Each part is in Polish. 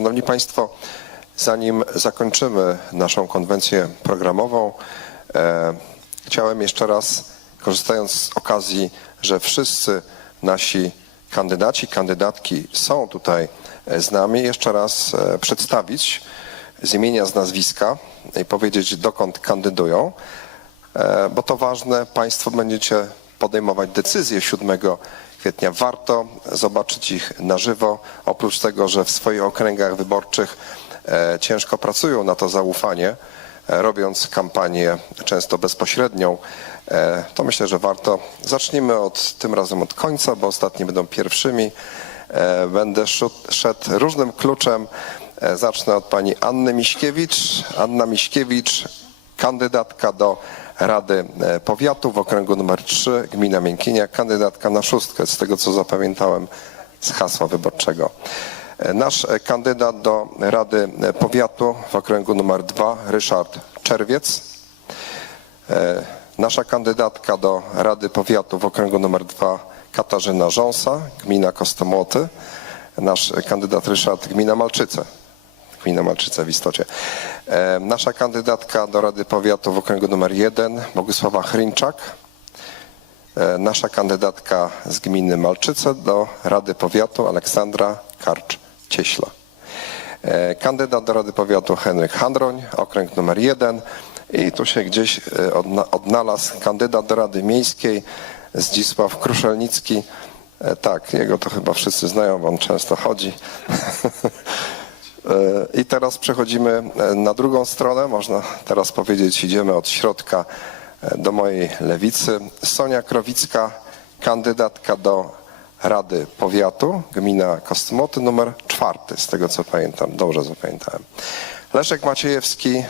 Szanowni Państwo, zanim zakończymy naszą konwencję programową, e, chciałem jeszcze raz, korzystając z okazji, że wszyscy nasi kandydaci, kandydatki są tutaj e, z nami, jeszcze raz e, przedstawić z imienia, z nazwiska i powiedzieć, dokąd kandydują, e, bo to ważne. Państwo będziecie podejmować decyzje 7 kwietnia. Warto zobaczyć ich na żywo. Oprócz tego, że w swoich okręgach wyborczych e, ciężko pracują na to zaufanie, e, robiąc kampanię często bezpośrednią, e, to myślę, że warto. Zacznijmy od tym razem od końca, bo ostatni będą pierwszymi. Będę szedł różnym kluczem. Zacznę od pani Anny Miśkiewicz. Anna Miśkiewicz, kandydatka do Rady e, Powiatu w okręgu numer 3, gmina Miękinia, kandydatka na szóstkę, z tego co zapamiętałem z hasła wyborczego. E, Nasz e, kandydat do Rady Powiatu w okręgu numer 2, Ryszard Czerwiec. Nasza kandydatka do Rady Powiatu w okręgu numer 2 Katarzyna Rząsa, gmina Kostomłoty. Nasz kandydat Ryszard, gmina Malczyce. Gmina Malczyce w istocie. Nasza kandydatka do Rady Powiatu w okręgu numer 1 Bogusława Chryńczak. E, Nasza kandydatka z gminy Malczyce do Rady Powiatu Aleksandra Karcz-Cieśla. Kandydat do Rady Powiatu Henryk Handroń, okręg numer 1 i tu się gdzieś e, odna- odnalazł kandydat do Rady Miejskiej Zdzisław Kruszelnicki. E, Tak, jego to chyba wszyscy znają, bo on często chodzi. E, I teraz przechodzimy e, na drugą stronę, można teraz powiedzieć, idziemy od środka e, do mojej lewicy. Sonia Krowicka, kandydatka do Rady Powiatu, gmina Kosmoty, numer czwarty, z tego co pamiętam, dobrze zapamiętałem. Leszek Maciejewski,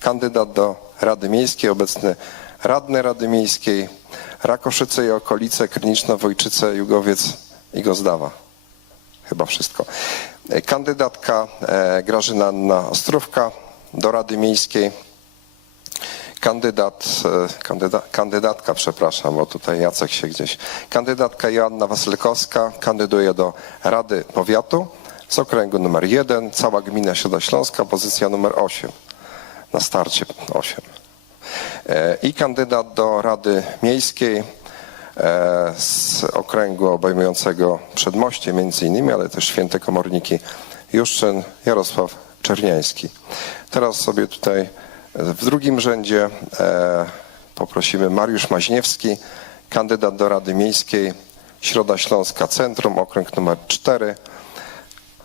kandydat do Rady Miejskiej, obecny radny Rady Miejskiej, Rakoszyce i okolice, Kryniczna, Wojczyce, Jugowiec i Gozdawa. Chyba wszystko. E, Kandydatka e, Grażyna Anna Ostrówka do Rady Miejskiej. Kandydat, e, kandyda, kandydatka, przepraszam, bo tutaj Jacek się gdzieś. Kandydatka Joanna Wasylkowska kandyduje do Rady Powiatu z okręgu numer 1, cała gmina Środośląska, pozycja numer 8. Na starcie 8. E, I kandydat do Rady Miejskiej z okręgu obejmującego Przedmoście między innymi, ale też Święte Komorniki Juszczyn, Jarosław Czerniański. Teraz sobie tutaj w drugim rzędzie e, poprosimy Mariusz Maźniewski, kandydat do Rady Miejskiej Środa Śląska Centrum, okręg numer 4.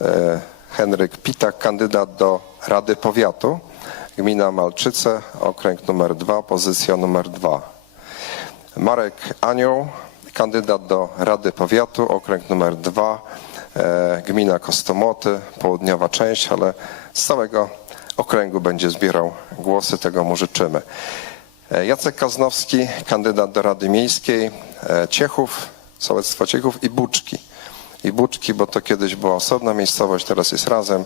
E, Henryk Pitak, kandydat do Rady Powiatu, gmina Malczyce, okręg numer 2, pozycja numer 2. Marek Anioł, kandydat do Rady Powiatu, okręg numer 2, e, gmina Kostomoty, południowa część, ale z całego okręgu będzie zbierał głosy, tego mu życzymy. E, Jacek Kaznowski, kandydat do Rady Miejskiej, e, Ciechów, sołectwo Ciechów i Buczki. I Buczki, bo to kiedyś była osobna miejscowość, teraz jest razem.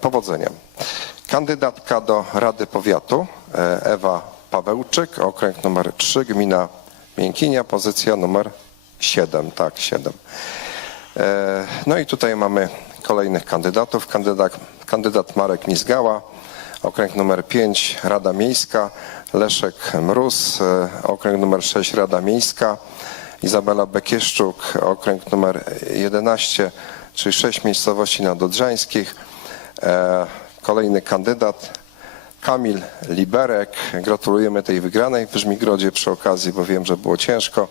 Powodzenia. Kandydatka do Rady Powiatu Ewa Pawełczyk, okręg numer 3, gmina Miękinia, pozycja numer 7, tak, 7. E, No i tutaj mamy kolejnych kandydatów. Kandydat, kandydat Marek Mizgała, okręg numer 5, Rada Miejska, Leszek Mróz, e, okręg numer 6, Rada Miejska, Izabela Bekieszczuk, okręg numer 11, czyli 6 miejscowości nadodrzańskich. E, Kolejny kandydat Kamil Liberek. Gratulujemy tej wygranej w Żmigrodzie przy okazji, bo wiem, że było ciężko,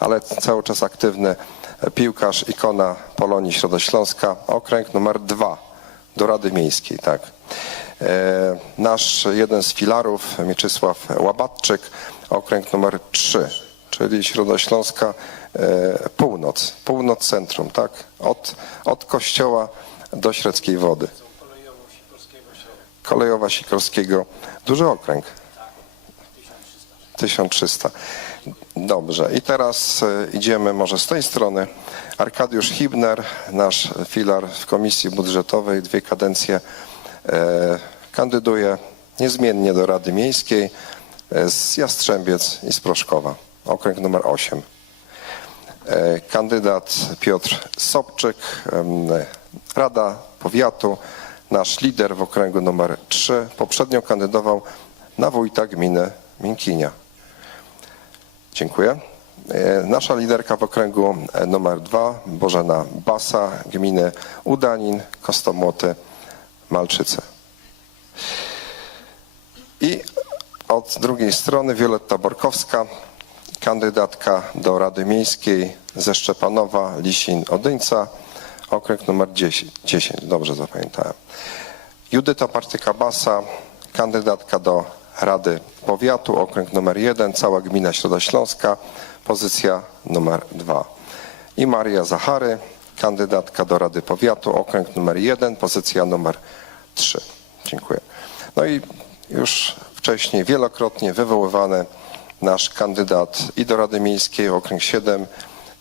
ale cały czas aktywny piłkarz, ikona Polonii Środośląska, okręg numer dwa do Rady Miejskiej, tak. E, Nasz jeden z filarów, Mieczysław Łabatczyk, okręg numer 3, czyli Środośląska e, północ, północ centrum, tak, od, od kościoła do Średzkiej Wody. Kolejowa Sikorskiego. Duży okręg. 1300. Dobrze. I teraz e, idziemy może z tej strony. Arkadiusz Hibner, nasz filar w Komisji Budżetowej, dwie kadencje, e, kandyduje niezmiennie do Rady Miejskiej e, z Jastrzębiec i z Proszkowa. Okręg numer 8. E, Kandydat Piotr Sobczyk, Rada Powiatu. Nasz lider w okręgu numer 3 poprzednio kandydował na wójta gminy Miękinia. Dziękuję. E, Nasza liderka w okręgu e, numer 2, Bożena Basa, gminy Udanin, Kostomłoty, Malczyce. I od drugiej strony Wioletta Borkowska, kandydatka do Rady Miejskiej ze Szczepanowa, Lisin, Odyńca, okręg numer 10, 10 dobrze zapamiętałem. Judyta Partyka-Basa, kandydatka do Rady Powiatu, okręg numer 1, cała gmina Środośląska, pozycja numer 2. I Maria Zachary, kandydatka do Rady Powiatu, okręg numer 1, pozycja numer 3. Dziękuję. No i już wcześniej wielokrotnie wywoływany nasz kandydat i do Rady Miejskiej, okręg 7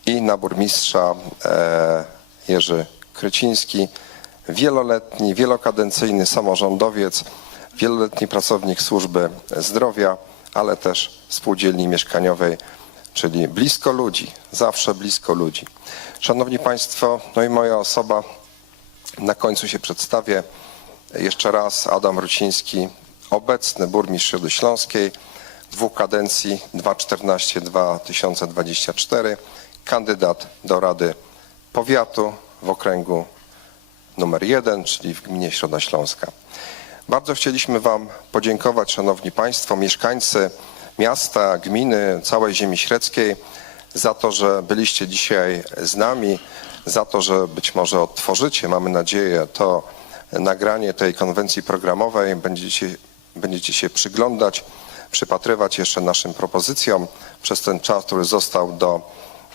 i na burmistrza e, Jerzy Kryciński, wieloletni, wielokadencyjny samorządowiec, wieloletni pracownik służby zdrowia, ale też spółdzielni mieszkaniowej, czyli blisko ludzi, zawsze blisko ludzi. Szanowni Państwo, no i moja osoba, na końcu się przedstawię. Jeszcze raz Adam Ruciński, obecny burmistrz Śródośląskiej, dwóch kadencji 2014-2024, kandydat do Rady Powiatu w okręgu numer 1, czyli w gminie Środośląska. Bardzo chcieliśmy Wam podziękować, Szanowni Państwo, mieszkańcy miasta, gminy, całej ziemi średzkiej, za to, że byliście dzisiaj z nami, za to, że być może odtworzycie, mamy nadzieję, to nagranie tej konwencji programowej. Będziecie, będziecie się przyglądać, przypatrywać jeszcze naszym propozycjom przez ten czas, który został do,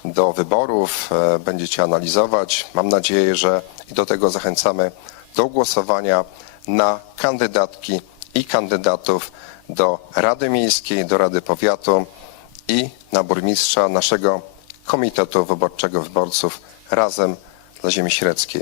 do wyborów. E, Będziecie analizować. Mam nadzieję, że i do tego zachęcamy do głosowania na kandydatki i kandydatów do Rady Miejskiej, do Rady Powiatu i na burmistrza naszego Komitetu Wyborczego Wyborców Razem dla Ziemi Średzkiej.